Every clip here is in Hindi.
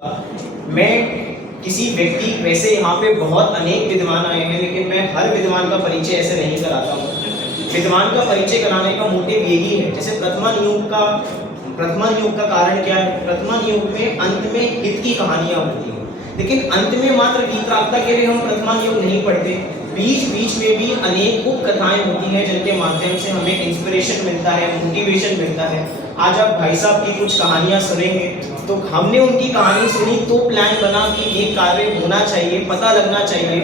मैं किसी व्यक्ति वैसे यहाँ पे बहुत अनेक विद्वान आए हैं, लेकिन मैं हर विद्वान का परिचय ऐसे नहीं कराता हूँ। विद्वान का परिचय कराने का मोटिव यही है। जैसे प्रथमा नियोग का कारण क्या है? प्रथमा नियोग में अंत में हित की कहानियाँ होती हैं, लेकिन अंत में मात्र वीतरागता के लिए हम प्रथमा नियोग नहीं पढ़ते। बीच बीच में भी अनेक उप कथाएं होती हैं जिनके माध्यम से हमें इंस्पिरेशन मिलता है, मोटिवेशन मिलता है। आज आप भाई साहब की कुछ कहानियां सुनेंगे, तो हमने उनकी कहानी सुनी तो प्लान बना कि ये कार्य होना चाहिए, पता लगना चाहिए।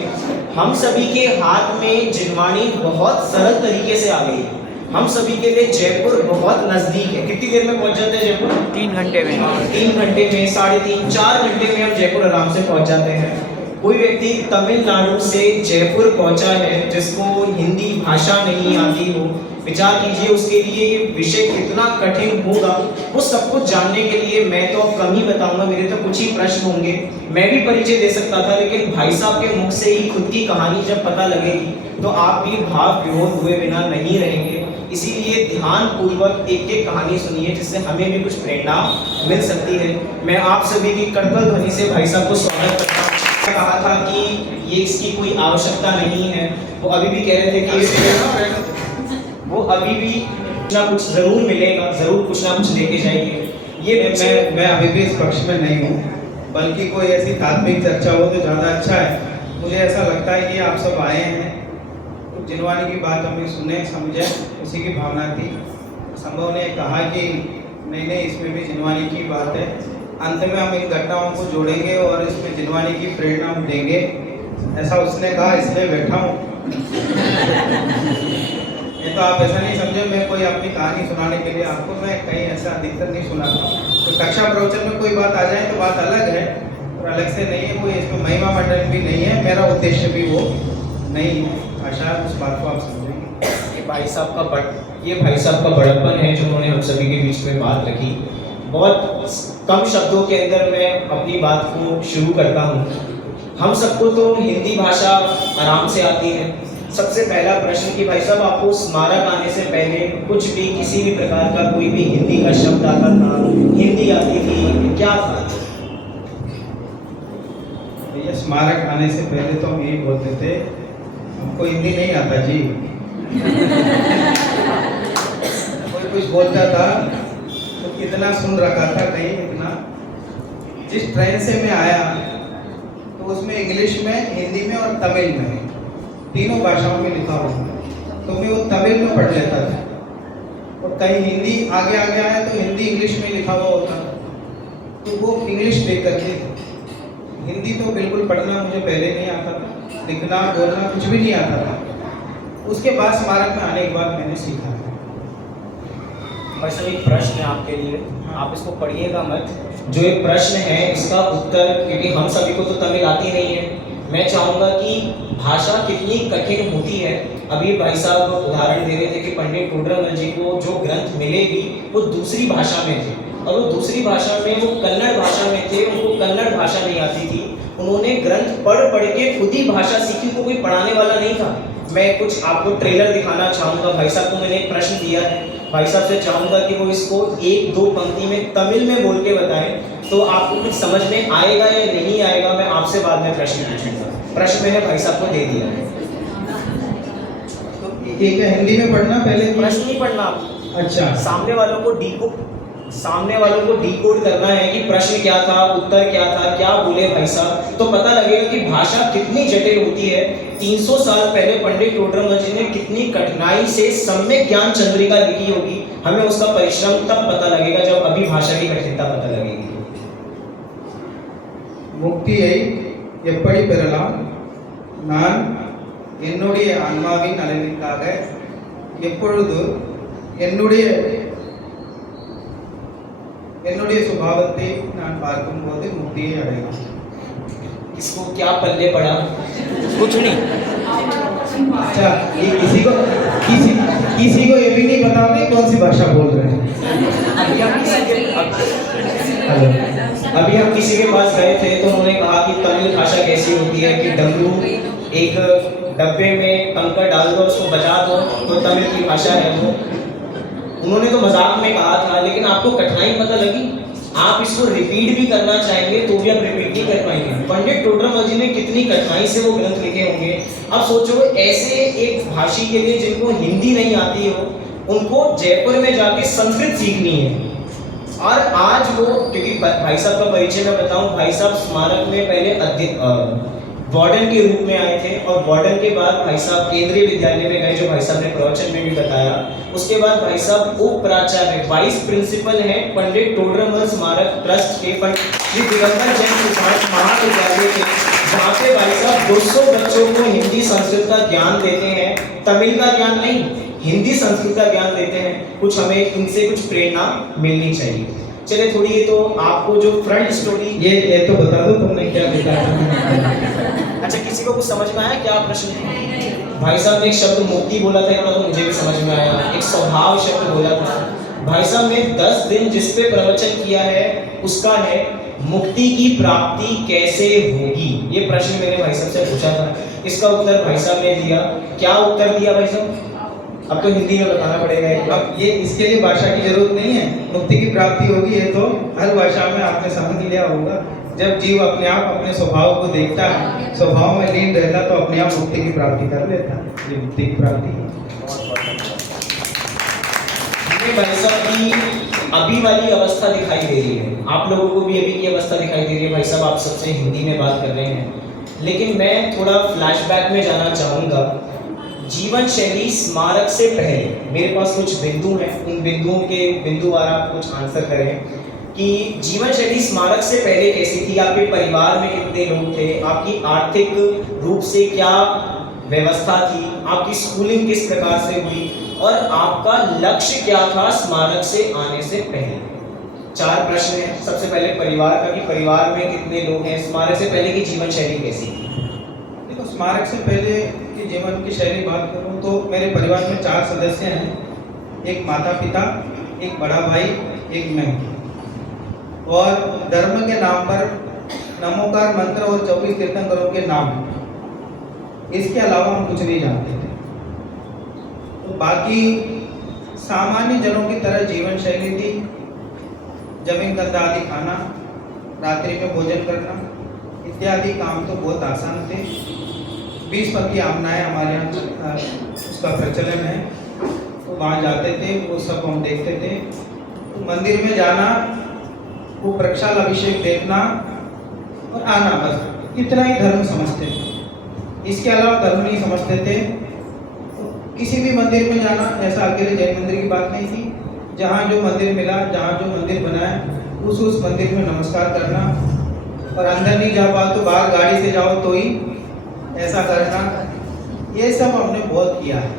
हम सभी के हाथ में जिनवाणी बहुत सरल तरीके से आ गई है। हम सभी के लिए जयपुर बहुत नज़दीक है। कितनी देर में पहुंच जाते हैं जयपुर? 3 घंटे में। 3 घंटे में, 3.5 4 घंटे में हम जयपुर आराम से पहुंच जाते हैं। कोई व्यक्ति तमिलनाडु से जयपुर पहुंचा है जिसको हिंदी भाषा नहीं आती हो, विचार कीजिए उसके लिए ये विषय कितना कठिन होगा। वो सब कुछ जानने के लिए मैं तो अब कम ही बताऊंगा, मेरे तो कुछ ही प्रश्न होंगे। मैं भी परिचय दे सकता था, लेकिन भाई साहब के मुख से ही खुद की कहानी जब पता लगेगी तो आप भी भाव विरोध हुए बिना नहीं रहेंगे। इसीलिए ध्यान पूर्वक एक एक कहानी सुनिए, जिससे हमें भी कुछ प्रेरणा मिल सकती है। मैं आप सभी की करतल ध्वनि से भाई साहब को स्वागत करता हूँ। कहा था कि ये इसकी कोई आवश्यकता नहीं है, वो अभी भी कह रहे थे कि वो अभी भी कुछ ना कुछ जरूर मिलेगा, जरूर कुछ ना कुछ लेके जाइए। ये मैं अभी भी इस पक्ष में नहीं हूँ, बल्कि कोई ऐसी तात्विक चर्चा हो तो ज़्यादा अच्छा है। मुझे ऐसा लगता है कि आप सब आए हैं तो जिनवानी की बात हमें सुने समझे, उसी की भावना थी। संभव ने कहा कि नहीं इसमें भी जिनवानी की बात है। अंत में हम इन घटनाओं को जोड़ेंगे और इसमें जिनवानी की प्रेरणा हम देंगे, ऐसा उसने कहा, इसलिए बैठा हूँ। तो आप ऐसा नहीं समझे मैं कोई अपनी कहानी सुनाने के लिए आपको, मैं कहीं ऐसा अधिकतर नहीं सुनाता। तो कक्षा प्रवचन में कोई बात आ जाए तो बात अलग है, और अलग से नहीं है, कोई इसमें महिमा मंडन भी नहीं है, मेरा उद्देश्य भी वो नहीं है। आशा है उस बात को आप समझेंगे। ये भाई साहब का बड़प्पन है जो उन्होंने हम सभी के बीच में बात रखी। बहुत कम शब्दों के अंदर मैं अपनी बात को शुरू करता हूँ। हम सबको तो हिंदी भाषा आराम से आती है। सबसे पहला प्रश्न कि भाई साहब आपको स्मारक आने से पहले कुछ भी किसी भी प्रकार का कोई भी हिंदी का शब्द आता था, हिंदी आती थी, क्या था? भैया स्मारक आने से पहले तो हम यही बोलते थे हमको हिंदी नहीं आता जी। कोई कुछ बोलता था तो कितना सुन रखा था, कहीं इतना। जिस ट्रेन से मैं आया तो उसमें इंग्लिश में, हिंदी में और तमिल में, तीनों भाषाओं में लिखा हुआ, तो मैं वो तमिल में पढ़ लेता था। और कहीं हिंदी आगे आया तो हिंदी इंग्लिश में लिखा हुआ होता, तो वो इंग्लिश देख करके। हिंदी तो बिल्कुल पढ़ना मुझे पहले नहीं आता था, लिखना बोलना कुछ भी नहीं आता था। उसके बाद स्मारक में आने के बाद मैंने सीखा। भाई साहब एक प्रश्न है आपके लिए, आप इसको पढ़िएगा मत। जो एक प्रश्न है इसका उत्तर, क्योंकि हम सभी को तो तमिल आती नहीं है, मैं चाहूँगा कि भाषा कितनी कठिन होती है। अभी भाई साहब उदाहरण दे रहे थे कि पंडित टोडरमल जी को जो ग्रंथ मिले भी वो दूसरी भाषा में थे, और वो दूसरी भाषा में, वो कन्नड़ भाषा में थे, उनको कन्नड़ भाषा नहीं आती थी। उन्होंने ग्रंथ पढ़ के खुद ही भाषा सीखी, को कोई पढ़ाने वाला नहीं था। मैं कुछ आपको ट्रेलर दिखाना चाहूँगा। भाई साहब को मैंने एक प्रश्न दिया है, भाई साहब से चाहूँगा कि वो इसको 1-2 पंक्ति में तमिल में बोल के बताएं, तो आपको कुछ समझ में आएगा या नहीं आएगा, मैं आपसे बाद में प्रश्न पूछूंगा। प्रश्न मैंने भाई साहब को दे दिया है। तो एक हिंदी में पढ़ना पहले, प्रश्न नहीं पढ़ना, अच्छा सामने वालों को डिकोड करना है कि प्रश्न क्या था, उत्तर क्या था, क्या बोले भाई साहब, तो पता लगेगा कि भाषा कितनी जटिल होती है। 300 साल पहले पंडित टोडरमल जी ने कितनी कठिनाई से सम्यक ज्ञान चंद्रिका लिखी होगी। हमें उसका परिश्रम तब पता लगेगा जब अभी भाषा की कठिनता पता लगेगी। முக்தியை எப்படி பெறலாம்? நான் என்னுடைய ஆன்மாவின் நலனுக்காக எப்பொழுது என்னுடைய சுபாவத்தை நான் பார்க்கும்போது முக்தியை அடையலாம்। इसको क्या पल्ले पड़ा? कुछ नहीं। अच्छा, ये किसी को ये भी नहीं पता कि कौन सी भाषा बोल रहे हैं। अभी हम किसी के पास गए थे तो उन्होंने कहा कि तमिल भाषा कैसी होती है कि डमरू एक डब्बे में कंकड़ डाल दो, उसको बजा दो, तो तमिल की भाषा है वो। उन्होंने तो मजाक में कहा था, लेकिन आपको कठिनाई पता लगी? आप इसको रिपीट भी करना चाहेंगे तो भी आप रिपीट नहीं कर पाएंगे। पंडित टोडरमल जी ने कितनी कठिनाई से वो ग्रंथ लिखे होंगे। अब सोचो ऐसे एक भाषी के लिए जिनको हिंदी नहीं आती हो, उनको जयपुर में जाके संस्कृत सीखनी है। और आज वो, क्योंकि भाई साहब का परिचय मैं बताऊं, भाई साहब स्मारक में पहले वार्डन के रूप में आए थे और वार्डन के बाद भाई साहब केंद्रीय विद्यालय में गए, जो भाई साहब ने प्रवचन में भी बताया। उसके बाद भाई साहब उप प्राचार्य, वाइस प्रिंसिपल हैं पंडित टोडरमल स्मारक ट्रस्ट के श्री दिगंबर जैन सिद्धार्थ महाविद्यालय के, जहाँ पे भाई साहब 200 बच्चों को हिंदी संस्कृत का ज्ञान देते हैं। तमिल का ज्ञान नहीं, हिंदी संस्कृत का ज्ञान देते हैं। कुछ हमें इनसे कुछ प्रेरणा मिलनी चाहिए। चलिए थोड़ी ये तो आपको जो फ्रंट स्टोरी ये तो बता दो तुमने क्या बताया। अच्छा, किसी को कुछ समझ में आया क्या प्रश्न है? भाई साहब ने एक शब्द मुक्ति बोला था, इतना तो मुझे भी समझ में आया। एक स्वभाव शब्द बोला था। भाई साहब ने 10 दिन जिस पे प्रवचन किया है उसका है मुक्ति की प्राप्ति कैसे होगी। ये प्रश्न मैंने भाई साहब से पूछा था, इसका उत्तर भाई साहब ने दिया। क्या उत्तर दिया भाई साहब? अब तो हिंदी में बताना पड़ेगा। अब ये इसके लिए भाषा की जरूरत नहीं है। मुक्ति की प्राप्ति होगी ये तो हर भाषा में आपने समझ लिया होगा। जब जीव अपने आप अपने स्वभाव को देखता है, स्वभाव में लीन रहता, तो अपने आप मुक्ति की प्राप्ति कर लेता है। ये मुक्ति की प्राप्ति है। भाई साहब की अभी वाली अवस्था दिखाई दे रही है, आप लोगों को भी अभी की अवस्था दिखाई दे रही है। भाई साहब आप सबसे हिंदी में बात कर रहे हैं, लेकिन मैं थोड़ा फ्लैशबैक में जाना चाहूँगा। जीवन शैली स्मारक से पहले मेरे पास कुछ बिंदु हैं, उन बिंदुओं के बिंदुवार आप कुछ आंसर करें कि जीवन शैली स्मारक से पहले कैसी थी। आपके परिवार में कितने लोग थे, आपकी आर्थिक रूप से क्या व्यवस्था थी, आपकी स्कूलिंग किस प्रकार से हुई, और आपका लक्ष्य क्या था स्मारक से आने से पहले। 4 प्रश्न हैं। सबसे पहले परिवार का, कि परिवार में कितने लोग हैं, स्मारक से पहले की जीवन शैली कैसी थी। देखो, स्मारक से पहले की जीवन की शैली बात करूँ तो मेरे परिवार में 4 सदस्य हैं। एक माता पिता, एक बड़ा भाई, एक मैं। और धर्म के नाम पर नमोकार मंत्र और 24 तीर्थंकरों के नाम, इसके अलावा हम कुछ नहीं जानते थे। तो बाकी सामान्य जनों की तरह जीवन शैली थी। जमीन गंदा आदि खाना, रात्रि में भोजन करना इत्यादि काम तो बहुत आसान थे। 20 पत्ती आमनाएं हमारे यहाँ उसका प्रचलन है, तो वहाँ जाते थे, वो सब हम देखते थे। तो मंदिर में जाना, वो प्रक्षाल अभिषेक देखना और आना, बस इतना ही धर्म समझते थे। इसके अलावा धर्म नहीं समझते थे। तो किसी भी मंदिर में जाना, ऐसा अकेले जैन मंदिर की बात नहीं थी। जहाँ जो मंदिर मिला, जहाँ जो मंदिर बनाया, उस मंदिर में नमस्कार करना, और अंदर नहीं जा पाओ तो बाहर गाड़ी से जाओ तो ही ऐसा करना। ये सब हमने बहुत किया है।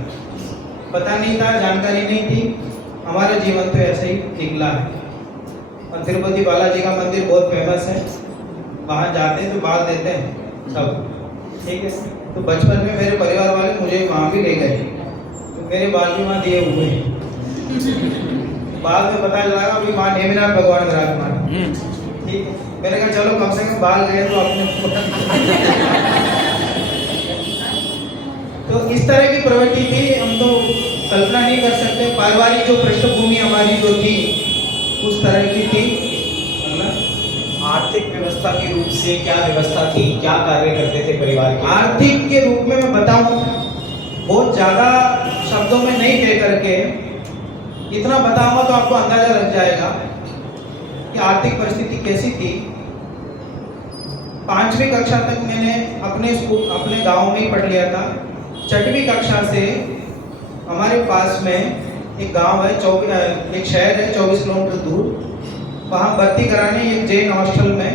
पता नहीं था, जानकारी नहीं थी, हमारा जीवन तो ऐसे ही निकला है। और तिरुपति बालाजी का मंदिर बहुत फेमस है, वहाँ जाते हैं तो बाल देते हैं सब, ठीक है। तो बचपन में मेरे परिवार वाले मुझे वहाँ भी ले गए, तो मेरे बाल भी वहाँ दिए हुए हैं। बाद में पता चला अभी वहाँ नेमिनाथ भगवान विराजमान, ठीक है। मैंने कहा चलो कम से कम बाल गए तो अपने तो इस तरह की प्रवृत्ति थी। हम तो कल्पना नहीं कर सकते। पारिवारिक जो पृष्ठभूमि हमारी जो थी उस तरह की थी। आर्थिक व्यवस्था के रूप से क्या व्यवस्था थी, क्या कार्य करते थे परिवार के? आर्थिक के रूप में मैं बताऊं, बहुत ज़्यादा शब्दों में नहीं कह करके इतना बताऊंगा तो आपको अंदाजा लग जाएगा कि आर्थिक परिस्थिति कैसी थी। 5वीं कक्षा तक मैंने अपने गांव में ही पढ़ लिया था। 6वीं कक्षा से हमारे पास में एक गांव है, एक शहर है 24 किलोमीटर दूर, वहाँ भर्ती कराने, एक जैन हॉस्टल में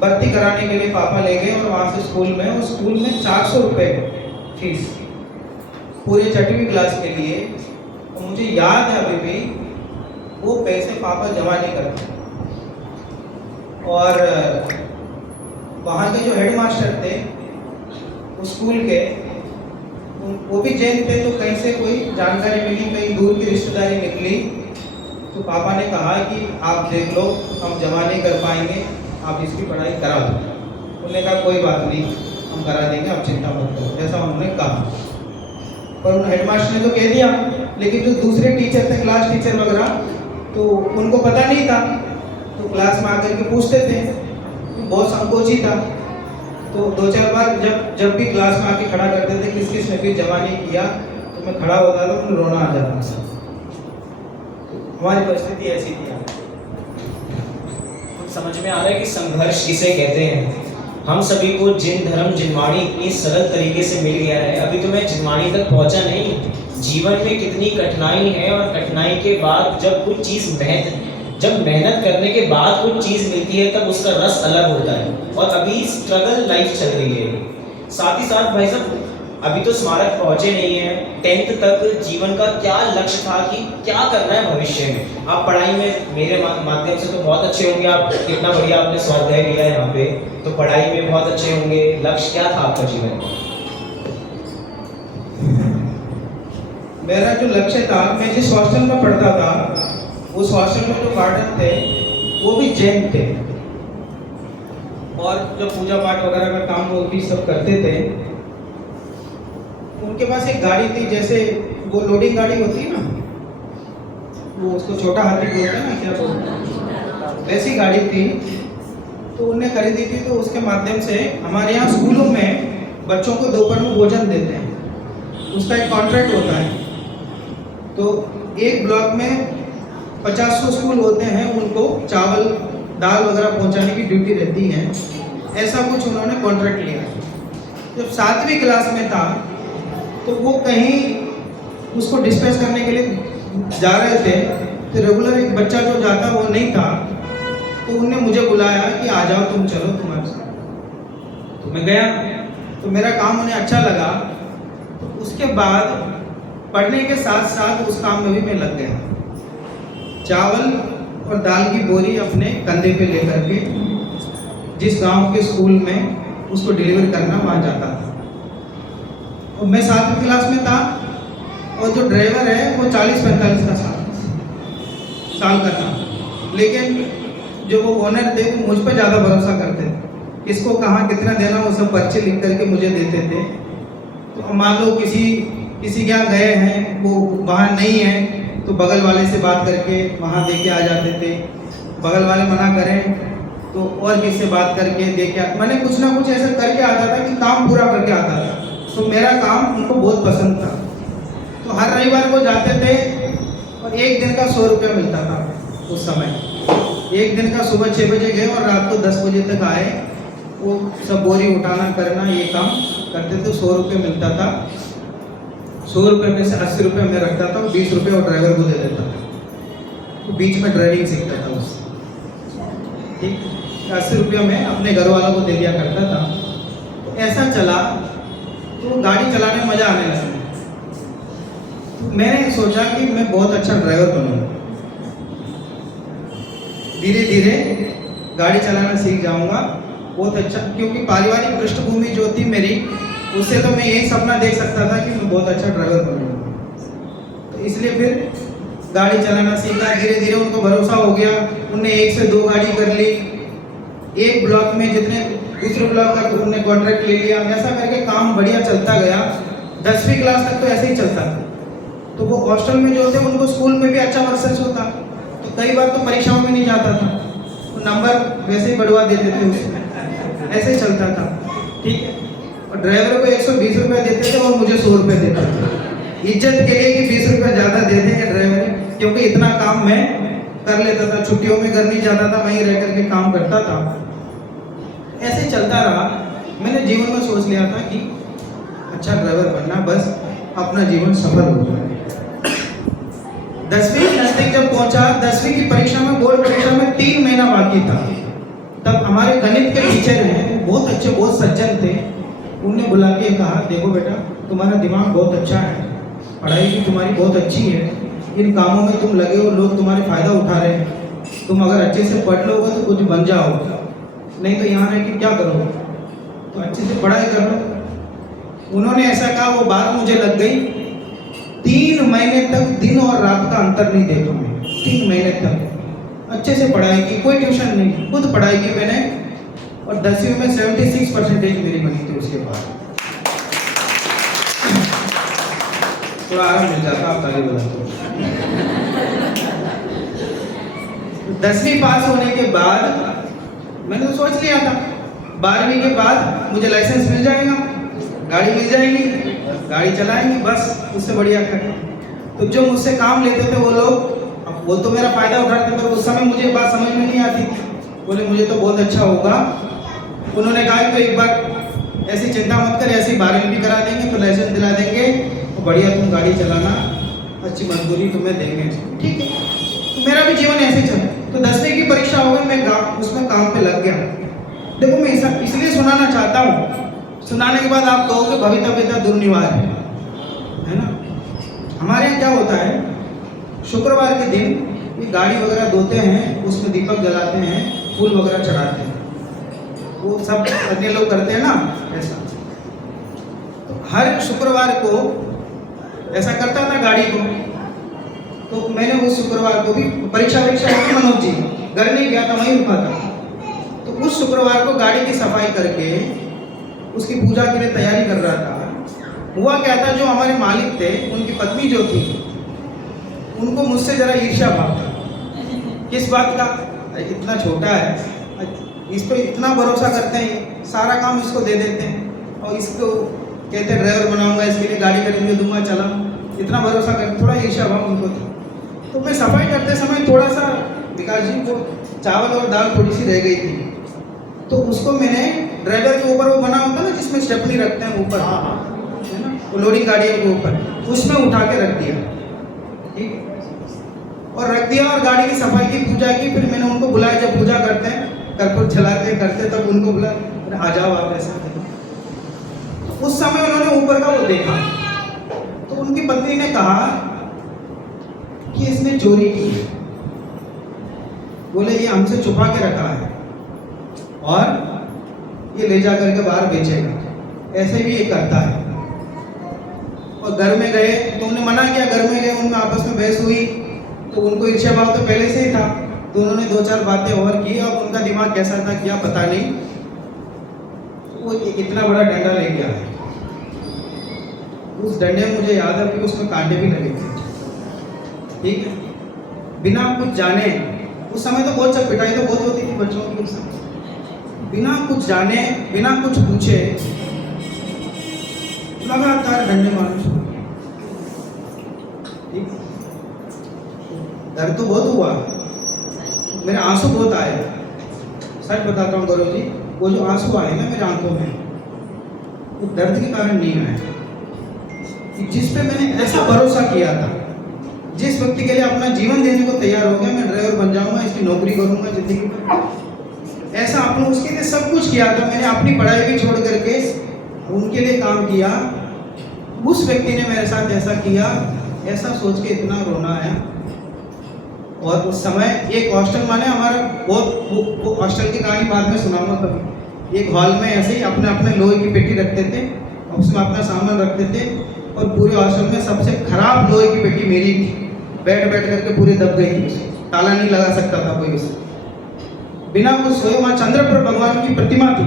भर्ती कराने के लिए पापा ले गए। और वहाँ से स्कूल में 400 रुपये फीस पूरे 6वीं क्लास के लिए। तो मुझे याद है अभी भी, वो पैसे पापा जमा नहीं करते। और वहाँ के जो हेडमास्टर थे उस स्कूल के, वो भी जैन थे। तो कहीं से कोई जानकारी मिली, कहीं दूर की रिश्तेदारी निकली, तो पापा ने कहा कि आप देख लो, हम जमा नहीं कर पाएंगे, आप इसकी पढ़ाई करा दो। उन्होंने कहा कोई बात नहीं, हम करा देंगे, आप चिंता मत करो, ऐसा उन्होंने कहा। पर उन हेडमास्टर ने तो कह दिया, लेकिन जो दूसरे टीचर थे, क्लास टीचर वगैरह, तो उनको पता नहीं था। क्लास में आकर के पूछते थे, बहुत संकोची था। तो 2-4 बार जब भी क्लास में आके खड़ा करते थे किस किस ने फिर जमा नहीं किया, तो मैं खड़ा होता था, मुझे रोना आ जाता था। हमारी परिस्थिति ऐसी थी। समझ में आ रहा है कि संघर्ष किसे कहते हैं। हम सभी को जिन धर्म जिनवाणी इतनी सरल तरीके से मिल गया है, अभी तो मैं जिनवाणी तक पहुंचा नहीं। जीवन में कितनी कठिनाई है, और कठिनाई के बाद जब कुछ चीज़ जब मेहनत करने के बाद कुछ चीज़ मिलती है तब उसका रस अलग होता है। और अभी स्ट्रगल लाइफ चल रही है। साथ ही साथ भाई साहब अभी तो स्मारक पहुंचे नहीं है। 10th तक जीवन का क्या लक्ष्य था कि क्या करना है भविष्य में। आप पढ़ाई में मेरे माध्यम से तो बहुत अच्छे होंगे, आप कितना बढ़िया आपने स्वाध्याय लिया है यहाँ पे, तो पढ़ाई में बहुत अच्छे होंगे। लक्ष्य क्या था आपका जीवन में? मेरा जो लक्ष्य था, मैं जिस हॉस्टल में पढ़ता था उस हॉस्टल में जो वार्डन थे वो भी जैन थे, और जो पूजा पाठ वगैरह का काम वो भी सब करते थे। उनके पास एक गाड़ी थी, जैसे वो लोडिंग गाड़ी होती है ना, वो उसको छोटा हाथी बोलते हैं ना, क्या बोलते हैं, वैसी गाड़ी थी। तो उनने खरीदी थी, तो उसके माध्यम से हमारे यहाँ स्कूलों में बच्चों को दोपहर में भोजन देते हैं, उसका एक कॉन्ट्रैक्ट होता है। तो एक ब्लॉक में 50 स्कूल होते हैं, उनको चावल दाल वगैरह पहुंचाने की ड्यूटी रहती है। ऐसा कुछ उन्होंने कॉन्ट्रैक्ट लिया। जब 7वीं क्लास में था तो वो कहीं उसको डिस्पैच करने के लिए जा रहे थे, तो रेगुलर एक बच्चा जो जाता वो नहीं था, तो उनने मुझे बुलाया कि आ जाओ तुम, चलो तुम्हारे साथ। तो मैं गया, तो मेरा काम उन्हें अच्छा लगा। तो उसके बाद पढ़ने के साथ साथ उस काम में भी मैं लग गया। चावल और दाल की बोरी अपने कंधे पे लेकर के जिस गांव के स्कूल में उसको डिलीवर करना वहाँ जाता था। और मैं 7वीं क्लास में था, और जो ड्राइवर है वो 40-45 का साल का था। लेकिन जो वो ओनर थे वो मुझ पर ज़्यादा भरोसा करते थे, किसको कहाँ कितना देना वो सब पर्चे लिख करके मुझे देते थे। तो मान लो किसी के यहाँ गए हैं, वो वहाँ नहीं है, तो बगल वाले से बात करके वहाँ दे के आ जाते थे। बगल वाले मना करें तो और किसी से बात करके दे के मैंने कुछ ना कुछ ऐसा करके आता था कि काम पूरा करके आता था। तो मेरा काम उनको बहुत पसंद था। तो हर रविवार को जाते थे, और एक दिन का 100 रुपया मिलता था उस समय। एक दिन का सुबह 6 बजे गए और रात को 10 बजे तक आए। वो सब बोरी उठाना करना ये काम करते थे, 100 रुपये मिलता था। 100 रुपये में से 80 रुपये मैं रखता था, 20 रुपये और ड्राइवर को दे देता था। तो बीच में ड्राइविंग सीखता था उससे, ठीक। 80 रुपये में अपने घर वालों को दे दिया करता था। तो ऐसा चला, तो गाड़ी चलाने में मज़ा आने लगा। तो मैंने सोचा कि मैं बहुत अच्छा ड्राइवर बनूंगा, धीरे धीरे गाड़ी चलाना सीख जाऊंगा बहुत अच्छा। क्योंकि पारिवारिक पृष्ठभूमि जो थी मेरी, उससे तो मैं यही सपना देख सकता था कि मैं बहुत अच्छा ड्राइवर बनूंगा। तो इसलिए फिर गाड़ी चलाना सीखा, धीरे धीरे उनको भरोसा हो गया। उनने 1 से 2 गाड़ी कर ली, एक ब्लॉक में जितने दूसरे ब्लॉक का उनने कॉन्ट्रैक्ट ले लिया। ऐसा करके काम बढ़िया चलता गया। 10वीं क्लास तक तो ऐसे ही चलता था। तो वो हॉस्टल में जो थे उनको स्कूल में भी अच्छा वर्सेस होता, तो कई बार तो परीक्षाओं में नहीं जाता था, तो नंबर वैसे ही बढ़वा देते थे उसमें। ऐसे ही चलता था, ठीक है। और ड्राइवर को 120 रुपये देते थे और मुझे 100 रुपये देते थे, इज्जत के लिए कि 20 रुपये ज़्यादा दे देंगे ड्राइवर, क्योंकि इतना काम मैं कर लेता था। छुट्टियों में घर नहीं जाता था, वहीं रह करके काम करता था। ऐसे चलता रहा। मैंने जीवन में सोच लिया था कि अच्छा ड्राइवर बनना, बस अपना जीवन सफल हो जाए। 10वीं नजदीक जब पहुंचा, 10वीं की परीक्षा में, बोर्ड परीक्षा में 3 महीना बाकी था, तब हमारे गणित के टीचर हैं, बहुत अच्छे, बहुत सज्जन थे। उनने बुला के कहा, देखो बेटा तुम्हारा दिमाग बहुत अच्छा है, पढ़ाई भी तुम्हारी बहुत अच्छी है, इन कामों में तुम लगे हो, लोग तुम्हारे फायदा उठा रहे हैं, तुम अगर अच्छे से पढ़ लोगे तो कुछ बन जाओगे, नहीं तो यहाँ रह के क्या करोगे, तो अच्छे से पढ़ाई कर लो। उन्होंने ऐसा कहा, वो बात मुझे लग गई। 3 महीने तक दिन और रात का अंतर नहीं देखा मैं। 3 महीने तक अच्छे से पढ़ाई की, कोई ट्यूशन नहीं, खुद पढ़ाई की मैंने। और 10वीं में 76% मेरी बनी थी। उसके बाद थोड़ा आराम मिल जाता, आप ताली बजा दो। 10वीं पास होने के बाद मैंने तो सोच लिया था 12वीं के बाद मुझे लाइसेंस मिल जाएगा, गाड़ी मिल जाएगी, गाड़ी चलाएंगे, बस उससे बढ़िया क्या। तो जो मुझसे काम लेते थे वो लोग, अब वो तो मेरा फायदा उठाते थे, उस समय मुझे बात समझ में नहीं आती। बोले मुझे तो बहुत अच्छा होगा। उन्होंने कहा कि तो एक बार ऐसी चिंता मत कर, ऐसी 12वीं भी करा देंगे तो लाइसेंस दिला देंगे, तो बढ़िया तुम गाड़ी चलाना, अच्छी मजदूरी तुम्हें देंगे। ठीक है, तो मेरा भी जीवन ऐसे चला। तो 10वीं की परीक्षा हो गई, मैं उसमें काम पे लग गया। देखो मैं इसलिए सुनाना चाहता हूँ, सुनाने के बाद आप कहोगे भविता पिता दुर्निवार है ना। हमारे यहाँ क्या होता है, शुक्रवार के दिन ये गाड़ी वगैरह धोते हैं, उसमें दीपक जलाते हैं, फूल वगैरह चढ़ाते हैं, वो सब अन्य लोग करते हैं ना ऐसा। तो हर शुक्रवार को ऐसा करता था गाड़ी को। तो मैंने उस शुक्रवार को भी परीक्षा होती मनोज जी, घर नहीं गया था, वहीं रुका था। तो उस शुक्रवार को गाड़ी की सफाई करके उसकी पूजा के लिए तैयारी कर रहा था। हुआ क्या था, जो हमारे मालिक थे उनकी पत्नी जो थी, उनको मुझसे जरा ईर्ष्या भाव था। किस बात का, इतना छोटा है, इस पर इतना भरोसा करते हैं, सारा काम इसको दे देते हैं और इसको कहते हैं ड्राइवर बनाऊंगा, इसके लिए गाड़ी खरीदूंगा, दूंगा, चला, इतना भरोसा करते, थोड़ा ईर्ष्या भाव उनको था। तो मैं सफाई करते समय थोड़ा सा विकास जी को चावल और दाल थोड़ी सी रह गई थी, तो उसको मैंने ड्राइवर के ऊपर वो बना होता है ना जिसमें स्टेपनी रखते हैं ऊपर, है ना, वो लोडिंग गाड़ियों के ऊपर, उसमें उठा के रख दिया। ठीक, और रख दिया और गाड़ी की सफाई की, पूजा की। फिर मैंने उनको बुलाया, जब पूजा करते हैं, कर्पूर चलाते करते, तब उनको बुलाया, आ जाओ आप ऐसा। तो उस समय उन्होंने ऊपर का वो देखा, तो उनकी पत्नी ने कहा कि इसने चोरी की। बोले ये हमसे छुपा के रखा है और ये ले जा करके बाहर बेचेगा, ऐसे भी ये करता है। और घर में गए तो उन्होंने मना किया, घर में गए, उनमें आपस में बहस हुई, तो उनको ईर्ष्या भाव तो पहले से ही था, तो उन्होंने 2-4 बातें और की। अब उनका दिमाग कैसा था क्या पता नहीं, वो इतना बड़ा डंडा ले गया। उस डंडे में मुझे याद है कि उसमें कांटे भी लगे थे। ठीक है, बिना कुछ जाने, उस समय तो बहुत सब पिटाई तो बहुत होती थी बच्चों की उस समय, बिना कुछ जाने, बिना कुछ पूछे लगातार डंडे मारने। डर तो बहुत हुआ, मेरे आंसू बहुत आए, सच बताता हूँ गौरव जी, वो जो आंसू आए ना मेरे आंखों में, वो दर्द के कारण नहीं आए, कि जिस पे मैंने ऐसा भरोसा किया था, जिस व्यक्ति के लिए अपना जीवन देने को तैयार हो गया, मैं ड्राइवर बन जाऊंगा, इसकी नौकरी करूंगा जिंदगी में, ऐसा आपने उसके लिए सब कुछ किया था। मैंने अपनी पढ़ाई भी छोड़ करके उनके लिए काम किया, उस व्यक्ति ने मेरे साथ ऐसा किया, ऐसा सोच के इतना रोना आया। और उस समय एक हॉस्टल माने हमारा बहुत, वो हॉस्टल की कहानी बाद में सुनाऊंगा कभी। एक हॉल में ऐसे ही अपने अपने लोहे की पेटी रखते थे, उसमें अपना सामान रखते थे, और पूरे हॉस्टल में सबसे खराब लोहे की पेटी मेरी थी। बैठ करके पूरी दब गई थी, उसे ताला नहीं लगा सकता था कोई उसे, बिना कुछ सोए। वहाँ चंद्रपुर भगवान की प्रतिमा थी,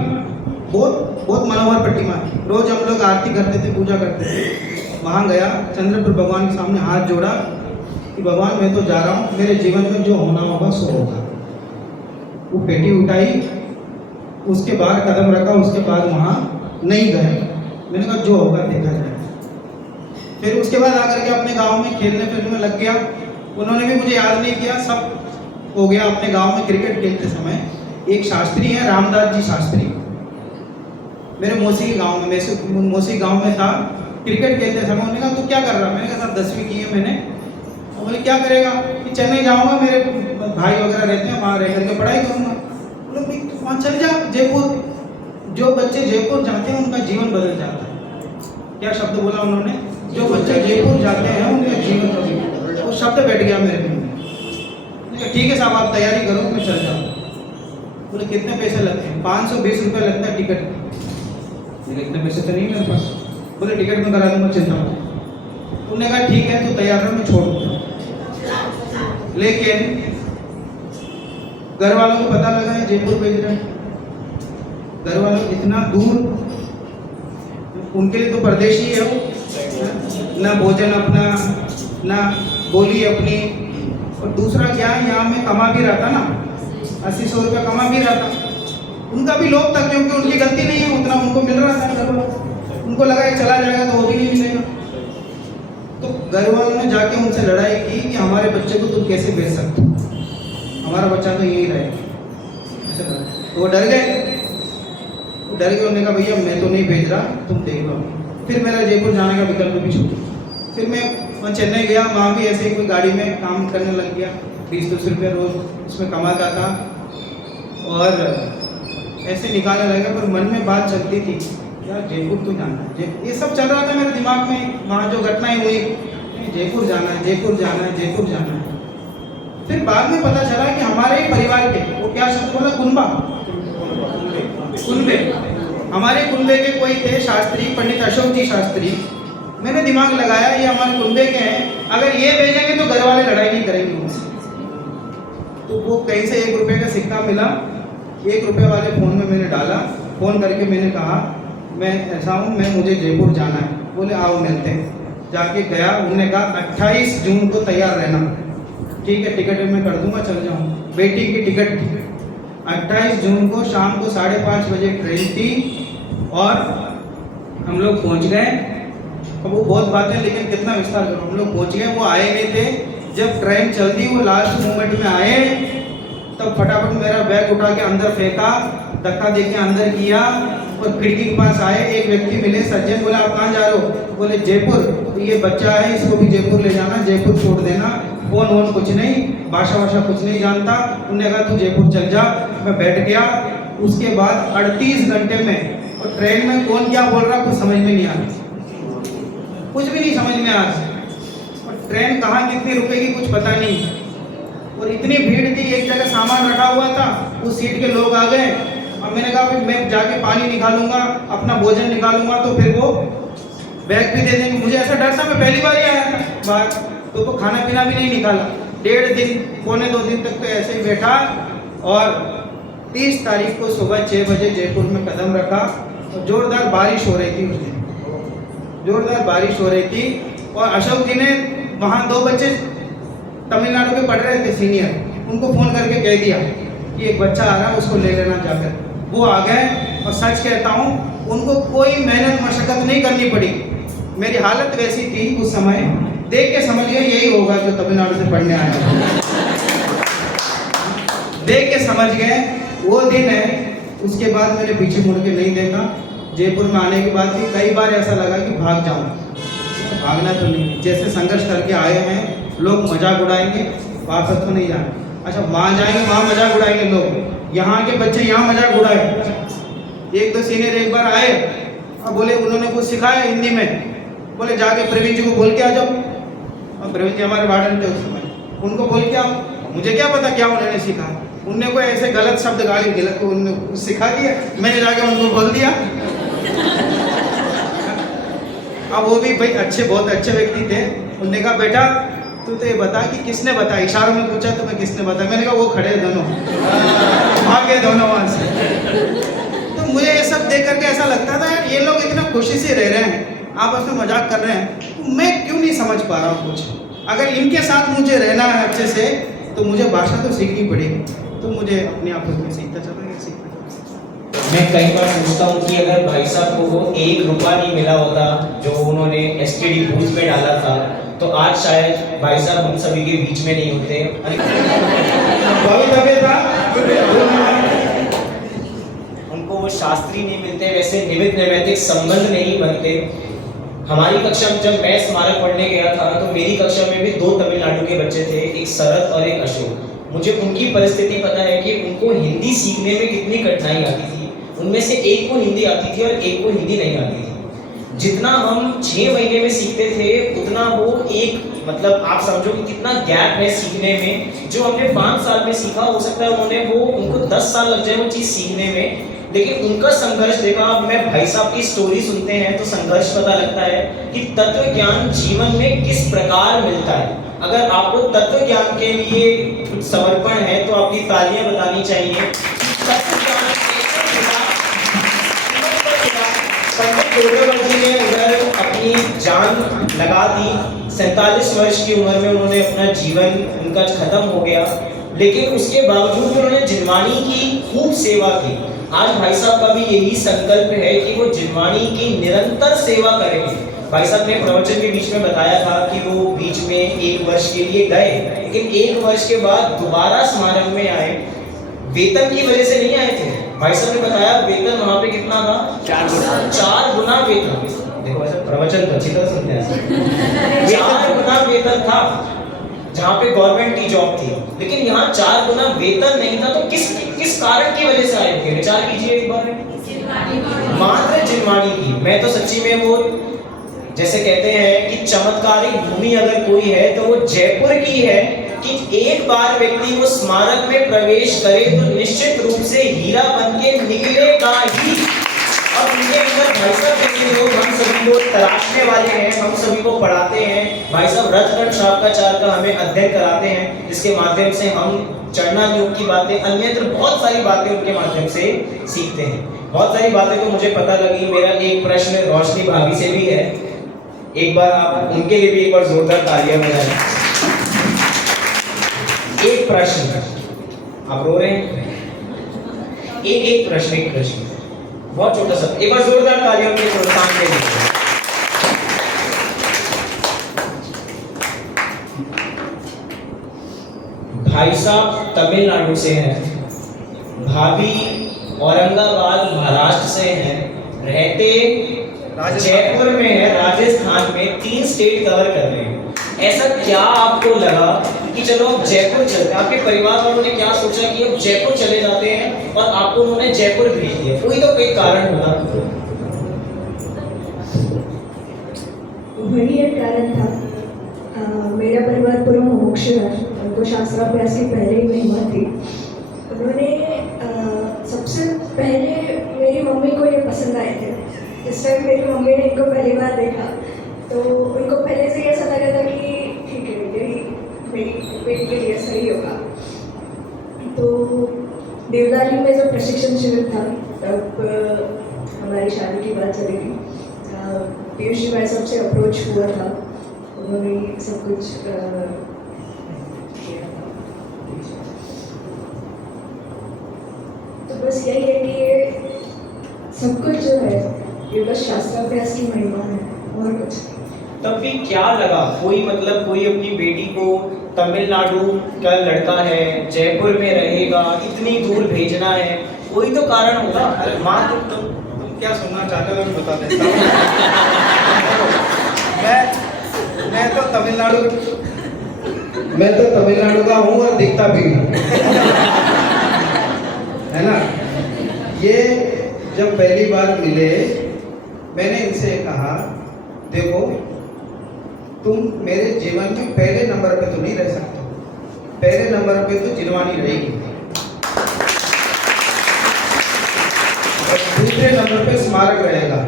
बहुत मनोहर प्रतिमा थी। रोज हम लोग आरती करते थे, पूजा करते थे। वहाँ गया, चंद्रपुर भगवान के सामने हाथ जोड़ा कि भगवान मैं तो जा रहा हूँ, मेरे जीवन में जो होना होगा सो होगा। वो पेटी उठाई, उसके बाद कदम रखा, उसके बाद वहाँ नहीं गए। मैंने कहा जो होगा देखा जाएगा। फिर उसके बाद आकर के अपने गांव में खेलने फिरने में लग गया। उन्होंने भी मुझे याद नहीं किया, सब हो गया। अपने गांव में क्रिकेट खेलते समय एक शास्त्री है, रामदास जी शास्त्री, मेरे मौसी के गांव में, मौसी गांव में था। क्रिकेट खेलते समय उन्होंने कहा तू क्या कर रहा है? मैंने कहा 10वीं की है मैंने। बोले क्या करेगा? कि चेन्नई जाऊंगा, मेरे भाई वगैरह रहते हैं वहाँ रह करके पढ़ाई करूंगा। बोले तू वहाँ चल जा, जयपुर। जो बच्चे जयपुर जाते हैं उनका जीवन बदल जाता है। क्या शब्द बोला उन्होंने? जो बच्चे जयपुर जाते हैं उनका जीवन बदल जाता है। वो शब्द बैठ गया मेरे मन में। ठीक है साहब, आप तैयारी करो, मैं चल जाऊँ। बोले कितने पैसे लगते हैं? 520 रुपये लगता है टिकट। इतने पैसे तो नहीं मेरे पास। बोले टिकट में करा दूंगा, चिंता मत। उन्होंने कहा ठीक है तो तैयार रहो, मैं छोड़ दूँगा। लेकिन घर वालों को पता लगा है जयपुर भेज रहे हैं। घर वालों इतना दूर, उनके लिए तो परदेशी है वो, ना भोजन अपना, ना बोली अपनी, और दूसरा क्या है, यहाँ मैं कमा भी रहा था ना, 80-100 रुपया कमा भी रहा था, उनका भी लोभ था क्योंकि उनकी गलती नहीं है, उतना उनको मिल रहा था। उनको लगा ये चला जाएगा तो वो भी नहीं मिलेगा। तो घर वालों ने जाके उनसे लड़ाई की कि हमारे बच्चे को तुम कैसे भेज सकते हो, हमारा बच्चा तो यही रहेगा। तो वो डर गए। उन्होंने कहा भैया मैं तो नहीं भेज रहा, तुम देख लो। फिर मेरा जयपुर जाने का विकल्प भी छूट गया। फिर मैं वहाँ चेन्नई गया, वहाँ भी ऐसे ही कोई गाड़ी में काम करने लग गया, 20-20 रुपये रोज उसमें कमाता था और ऐसे निकालने लगा। पर मन में बात चलती थी यार जयपुर तो जाना है, ये सब चल रहा था मेरे दिमाग में। वहाँ जो घटनाएं हुई, जयपुर जाना है, जयपुर जाना है, जयपुर जाना है। फिर बाद में पता चला कि हमारे ही परिवार के, वो क्या शब्द बोला, कुनबा, कुनबे, हमारे कुनबे के कोई थे शास्त्री, पंडित अशोक जी शास्त्री। मैंने दिमाग लगाया ये हमारे कुनबे के हैं, अगर ये भेजेंगे तो घर वाले लड़ाई नहीं करेंगे उनसे। तो वो कहीं से 1 रुपये का सिक्का मिला, 1 रुपये वाले फ़ोन में मैंने डाला। फ़ोन करके मैंने कहा मैं ऐसा हूँ, मुझे जयपुर जाना है। बोले आओ मिलते हैं। जाके गया, उन्होंने कहा 28 जून को तैयार रहना। ठीक है, टिकट मैं कर दूंगा, चल जाऊँ। बेटी की टिकट 28 जून को शाम को 5:30 बजे ट्रेन थी और हम लोग पहुँच गए। अब वो बहुत बातें, लेकिन कितना विस्तार करूँ। हम लोग पहुँच गए, वो आए नहीं थे। जब ट्रेन चलती वो लास्ट मोमेंट में आए, तब फटाफट मेरा बैग उठा के अंदर फेंका, धक्का देके अंदर किया और खिड़की के पास आए। एक व्यक्ति मिले, सज्जन, बोले आप कहाँ जा रहे हो? बोले जयपुर। तो ये बच्चा है, इसको भी जयपुर ले जाना, जयपुर छोड़ देना, फोन वोन कुछ नहीं, भाषा कुछ नहीं जानता। उन्होंने कहा तू जयपुर चल जा। मैं बैठ गया। उसके बाद 38 घंटे में, और ट्रेन में कौन क्या बोल रहा कुछ समझ में नहीं आ रहा, कुछ भी नहीं समझ में आ रहा। और ट्रेन कहाँ कितनी रुकेगी कुछ पता नहीं, और इतनी भीड़ थी। एक जगह सामान रखा हुआ था, उस सीट के लोग आ गए। अब मैंने कहा मैं जाके पानी निकालूंगा, अपना भोजन निकालूंगा, तो फिर वो बैग भी दे देंगे। मुझे ऐसा डर था, मैं पहली बार ही आया था बाहर, तो वो खाना पीना भी नहीं निकाला। 1.5 दिन, पौने 2 दिन तक तो ऐसे ही बैठा। और 30 तारीख को सुबह 6 बजे जयपुर में कदम रखा। और जोरदार बारिश हो रही थी उस दिन, जोरदार बारिश हो रही थी। और अशोक जी ने वहाँ 2 बच्चे तमिलनाडु में पढ़ रहे थे सीनियर, उनको फ़ोन करके कह दिया कि एक बच्चा आ रहा है, उसको ले लेना जाकर। वो आ गए। और सच कहता हूँ, उनको कोई मेहनत मशक्क़त नहीं करनी पड़ी। मेरी हालत वैसी थी उस समय, देख के समझ गए यही होगा जो तमिलनाडु से पढ़ने आया। देख के समझ गए वो दिन है। उसके बाद मैंने पीछे मुड़ के नहीं देखा। जयपुर में आने के बाद भी कई बार ऐसा लगा कि भाग जाऊँ, भागना तो नहीं, जैसे संघर्ष करके आए हैं। लोग मजाक उड़ाएंगे, वापस तो नहीं जाना। अच्छा, वहाँ जाएंगे, वहाँ मजाक उड़ाएंगे लोग, यहाँ के बच्चे यहाँ मजाक उड़ाए। 1-2 सीनियर एक बार आए और बोले, उन्होंने कुछ सिखाया हिंदी में, बोले जाके प्रवीण जी को बोल के आ जाओ। और प्रवीण जी हमारे वार्डन थे उस समय, उनको बोल के आओ। मुझे क्या पता क्या उन्होंने सीखा, उनने कोई ऐसे गलत शब्द गाली गलत को उन्होंने सिखा दिया, मैंने जाके उनको बोल दिया। अब वो भी भाई अच्छे, बहुत अच्छे व्यक्ति थे। उन्होंने कहा बेटा तू तो ये बता कि किसने बताया, इशारों में पूछा तो मैं किसने बताया। मैंने कहा वो खड़े दोनों, भाग गए दोनों वहाँ से। तो मुझे ये सब देख करके ऐसा लगता था यार, ये लोग इतना खुशी से रह रहे हैं, आपस में मजाक कर रहे हैं, तो मैं क्यों नहीं समझ पा रहा हूँ कुछ। अगर इनके साथ मुझे रहना है अच्छे से, तो मुझे भाषा तो सीखनी पड़ेगी। तो मुझे अपने आप में सीखता चला। मैं कई बार सोचता हूँ कि अगर भाई साहब को वो 1 रुपया नहीं मिला होता जो उन्होंने STD बूथ में डाला था, तो आज शायद भाई साहब हम सभी के बीच में नहीं होते। उनको वो शास्त्री नहीं मिलते, वैसे निमित्त नैमित्तिक संबंध नहीं बनते। हमारी कक्षा में जब मैं स्मारक पढ़ने गया था, तो मेरी कक्षा में भी 2 तमिलनाडु के बच्चे थे, एक शरद और एक अशोक। मुझे उनकी परिस्थिति पता है कि उनको हिंदी सीखने में कितनी कठिनाई आती थी। उनमें से एक को हिंदी आती थी और एक को हिंदी नहीं आती थी। जितना हम 6 महीने में सीखते थे, उतना वो एक, मतलब आप समझो कि कितना गैप है सीखने में। जो हमने 5 साल में सीखा, हो सकता है उनको 10 साल लग जाए वो चीज़ सीखने में। लेकिन उनका संघर्ष देखा। अब मैं भाई साहब की स्टोरी सुनते हैं तो संघर्ष पता लगता है कि तत्व ज्ञान जीवन में किस प्रकार मिलता है। अगर आपको तत्व ज्ञान के लिए कुछ समर्पण है तो आपकी तालियां बतानी चाहिए। तत्व ज्ञान पंडित गोविंद जी ने उधर अपनी जान लगा दी। 47 वर्ष की उम्र में उन्होंने अपना जीवन उनका खत्म हो गया, लेकिन उसके बावजूद उन्होंने जिनवानी की खूब सेवा की। आज भाई साहब का भी यही संकल्प है कि वो जिनवानी की निरंतर सेवा करेंगे। भाई साहब ने प्रवचन के बीच में बताया था कि वो बीच में 1 वर्ष के लिए गए, लेकिन 1 वर्ष के बाद दोबारा स्मारक में आए। वेतन की वजह से नहीं आए थे। भाई साहब ने बताया वेतन वहां पे कितना था? 4 गुना वेतन। देखो ऐसे प्रवचन तो अच्छी तरह सुनते हैं। 4 गुना वेतन था जहाँ पे गवर्नमेंट की जॉब थी, लेकिन यहाँ 4 गुना वेतन नहीं था। तो किस कारण की वजह से आए थे? विचार कीजिए एक बार। मात्र जिनवानी की। मैं तो सच्ची में वो जैसे कहते हैं कि चमत्कारिक भूमि अगर कोई है तो वो जयपुर की है, कि एक बार व्यक्ति वो स्मारक में प्रवेश करे तो निश्चित रूप से हीरा बन के निकलेगा ही। अब उनके अंदर भाई साहब जैसे लोग हम सभी को तराशने वाले हैं, हम सभी को पढ़ाते हैं। भाई साहब रथखंड शाखाचार का हमें अध्ययन कराते हैं, जिसके माध्यम से हम चरणान योग की बातें, अन्यत्र बहुत सारी बातें उनके माध्यम से सीखते हैं। बहुत सारी बातें तो मुझे पता लगी। मेरा एक प्रश्न रोशनी भाभी से भी है, एक बार आप उनके लिए भी एक बार जोरदार तालियां बजाएं। एक प्रश्न, आप रो रहे हैं? एक प्रश्न बहुत छोटा सा, एक बार जोरदार तालियों के प्रोत्साहन के लिए। भाई साहब तमिलनाडु से हैं, भाभी औरंगाबाद महाराष्ट्र से हैं, रहते जयपुर में है, राजस्थान में। 3 स्टेट कवर कर रहे हैं। ऐसा क्या आपको लगा कि चलो अब जयपुर चलते हैं? आपके परिवार वालों ने क्या सोचा कि अब जयपुर चले जाते हैं और आपको उन्होंने जयपुर भेज दिया? कोई तो कोई कारण होगा। वही एक कारण था। मेरा परिवार पूरा मुमुक्षु है, उनको शास्त्राभ्यास की पहले ही महिमा थी। उन्होंने सबसे पहले मेरी मम्मी को ये पसंद आए थे। इस टाइम मेरी मम्मी ने इनको पहली बार देखा तो उनको पहले से ऐसा लगा था कि ठीक है, यही मेरी बेटी के लिए सही होगा। तो देवदाली में जो प्रशिक्षण शिविर था तब हमारी शादी की बात चली थी। पीयूष जी भाई साहब से अप्रोच हुआ था, उन्होंने सब कुछ किया था। तो बस यही है कि ये सब कुछ जो है ये बस शास्त्राभ्यास की महिमा है और कुछ। तब भी क्या लगा? कोई मतलब कोई अपनी बेटी को तमिलनाडु का लड़का है, जयपुर में रहेगा, इतनी दूर भेजना है, कोई तो कारण होगा। माँ तुम क्या सुनना चाहते हो मैं बता देता हूँ। मैं तो तमिलनाडु का हूँ और दिखता भी हूँ, है ना। ये जब पहली बार मिले मैंने इनसे कहा, देखो तुम मेरे जीवन में पहले नंबर पे तो नहीं रह सकते, पहले नंबर पे तो जिनवानी रहेगी और दूसरे नंबर पे स्मारक रहेगा,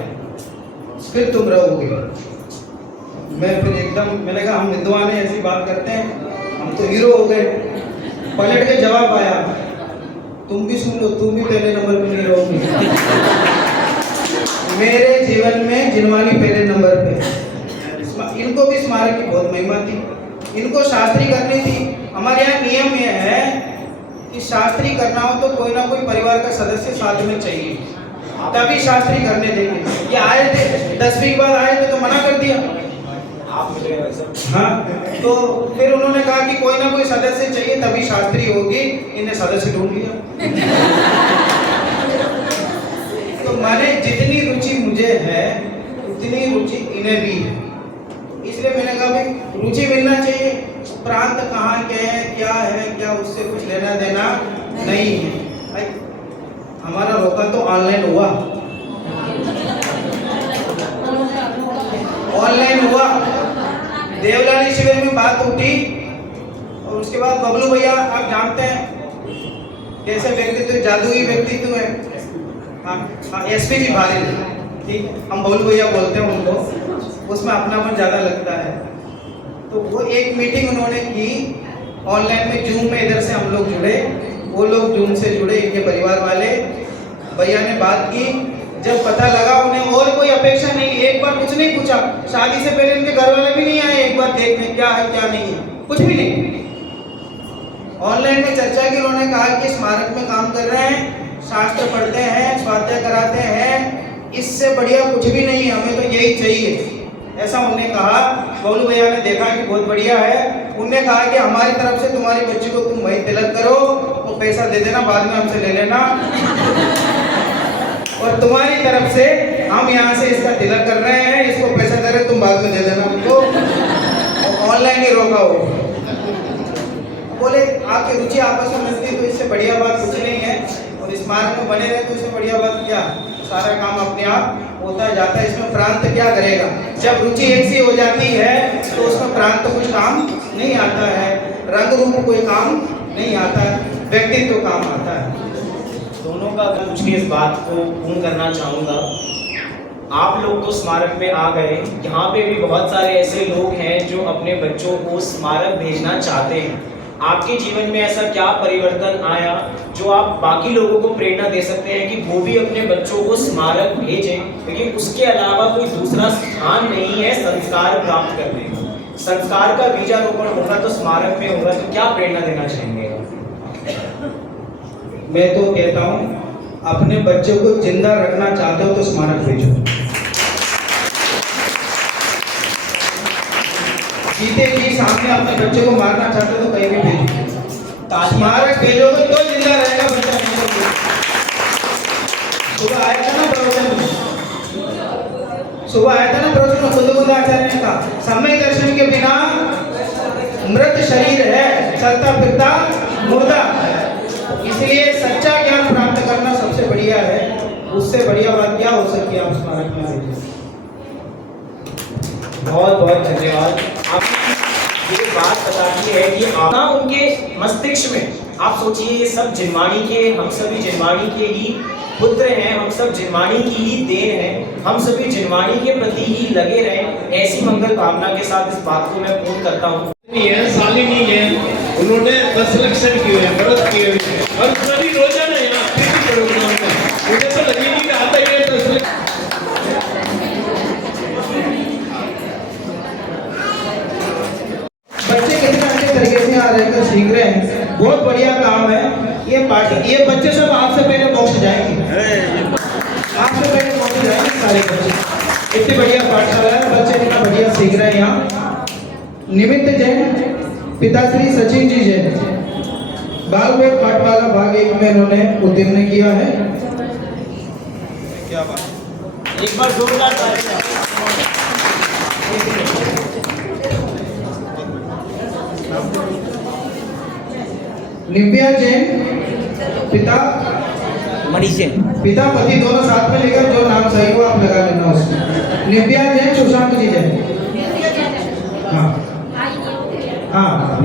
फिर तुम रहोगे। मैं फिर एकदम मैंने कहा हम विद्वान हैं, ऐसी बात करते हैं, हम तो हीरो हो गए। पलट के जवाब आया, तुम भी सुन लो, तुम भी पहले नंबर पे नहीं रहोगे। मेरे जीवन में जिनवानी पहले नंबर पे। इनको भी स्मारक की बहुत महिमा थी, इनको शास्त्री करनी थी। हमारे यहाँ नियम यह है कि शास्त्री करना हो तो कोई ना कोई परिवार का सदस्य साथ में चाहिए, तभी शास्त्री करने देंगे। ये आए थे 10वीं के बाद आए थे तो मना कर दिया। हाँ, तो फिर उन्होंने कहा कि कोई ना कोई सदस्य चाहिए तभी शास्त्री होगी। इन्हें सदस्य ढूंढ लिया। तो मैंने जितनी रुचि मुझे है उतनी रुचि इन्हें भी है, इसलिए मैंने कहा भाई रुचि मिलना चाहिए। प्रांत कहाँ के है, क्या उससे कुछ लेना देना नहीं है। भाई हमारा रोका तो ऑनलाइन हुआ, देवलाली शिविर में बात उठी और उसके बाद बबलू भैया आप जानते हैं कैसे व्यक्तित्व, जादुई व्यक्तित्व है। हाँ, एसपी जी भारी, ठीक, हम बबलू भैया बोलते हैं उनको, उसमें अपनापन ज़्यादा लगता है। तो वो एक मीटिंग उन्होंने की ऑनलाइन में, जूम में, इधर से हम लोग जुड़े, वो लोग जूम से जुड़े, इनके परिवार वाले। भैया ने बात की, जब पता लगा उन्हें और कोई अपेक्षा नहीं, एक बार कुछ नहीं पूछा, शादी से पहले उनके घर वाले भी नहीं आए एक बार देखने क्या है क्या नहीं है, कुछ भी नहीं। ऑनलाइन में चर्चा की, उन्होंने कहा कि स्मारक में काम कर रहे हैं, शास्त्र पढ़ते हैं, स्वाध्याय कराते हैं, इससे बढ़िया कुछ भी नहीं है, हमें तो यही चाहिए, ऐसा उन्होंने कहा। बबलू भैया ने देखा कि बहुत बढ़िया है, उन्होंने कहा कि हमारी तरफ से तुम्हारी बच्ची को तुम वही तिलक करो, तो पैसा दे देना, बाद में हमसे ले लेना, और तुम्हारी तरफ से हम यहाँ से इसका तिलक कर रहे हैं, इसको पैसा दे रहे, तुम बाद में दे देना हमको। ऑनलाइन ही रोका हो। बोले आपकी रुचि आपस में मिलती तो इससे बढ़िया बात कुछ नहीं है, और स्मारक में बने रहे तो इससे बढ़िया बात क्या, सारा काम अपने आप होता जाता है, इसमें प्रांत क्या करेगा। जब रुचि एक सी हो जाती है तो उसमें प्रांत तो कुछ काम नहीं आता है, रंग रूप कोई काम नहीं आता है, व्यक्तित्व तो काम आता है। दोनों का पूछ के इस बात को पूर्ण करना चाहूँगा। आप लोग तो स्मारक में आ गए, यहाँ पे भी बहुत सारे ऐसे लोग हैं जो अपने बच्चों को स्मारक भेजना चाहते हैं। आपके जीवन में ऐसा क्या परिवर्तन आया जो आप बाकी लोगों को प्रेरणा दे सकते हैं कि वो भी अपने बच्चों को स्मारक भेजें, लेकिन उसके अलावा कोई दूसरा स्थान नहीं है संस्कार प्राप्त करने का। संस्कार का बीजारोपण होगा तो स्मारक में होगा, तो क्या प्रेरणा देना चाहेंगे? मैं तो कहता हूँ अपने बच्चों को जिंदा रखना चाहते हो तो स्मारक भेजो, जीते जी सामने अपने बच्चे को मारना चाहते हो तो कहीं भी भेजो, स्मारक भेजोगे तो जिंदा रहेगा बच्चा। सुबह आया था ना प्रवचन में, खुद आचार्य ने कहा सम्यक दर्शन के बिना मृत शरीर है, चलता फिरता मुर्दा। इसलिए सच्चा ज्ञान प्राप्त करना सबसे बढ़िया है, उससे बढ़िया बात क्या हो सकती है। आप स्मारक में आइए। बहुत बहुत धन्यवाद। आपने ये बात बताई है कि ना उनके मस्तिष्क में आप सोचिए, ये सब जिनवाणी के, हम सभी जिनवाणी के ही पुत्र हैं, हम सब जिनवाणी की ही देन हैं, हम सभी जिनवाणी के प्रति ही लगे रहें, ऐसी मंगल कामना के साथ इस बात को मैं पूर्ण करता हूँ। शालिनी है, उन्होंने 10 लक्षण किए हैं, व्रत किए हुए हैं, और सभी रोजाना यहाँ प्रोग्राम में मुझे तो लगी नहीं कि आता ही है 10 लक्षण। बच्चे कितने अच्छे तरीके से यहाँ रहकर सीख रहे हैं, बहुत बढ़िया काम है। ये पार्टी, ये बच्चे सब आपसे पहले मोक्ष जाएंगे, आपसे पहले मोक्ष जाएंगे सारे बच्चे। इतनी बढ़िया पाठशाला है, बच्चे कितना बढ़िया सीख रहे हैं यहाँ। निमित्त जैन, पिताश्री सचिन जी जैन, बालकोट पाठशाला भाग 1 में इन्होंने उत्तीर्ण किया है। क्या बात, एक बार जोरदार तालियां। निव्या जैन, पिता मनीष जैन, पिता पति दोनों साथ में लेकर जो नाम सही हो आप लगा लेना उसमें। निव्या जैन, सुशांत जी जैन। हाँ हाँ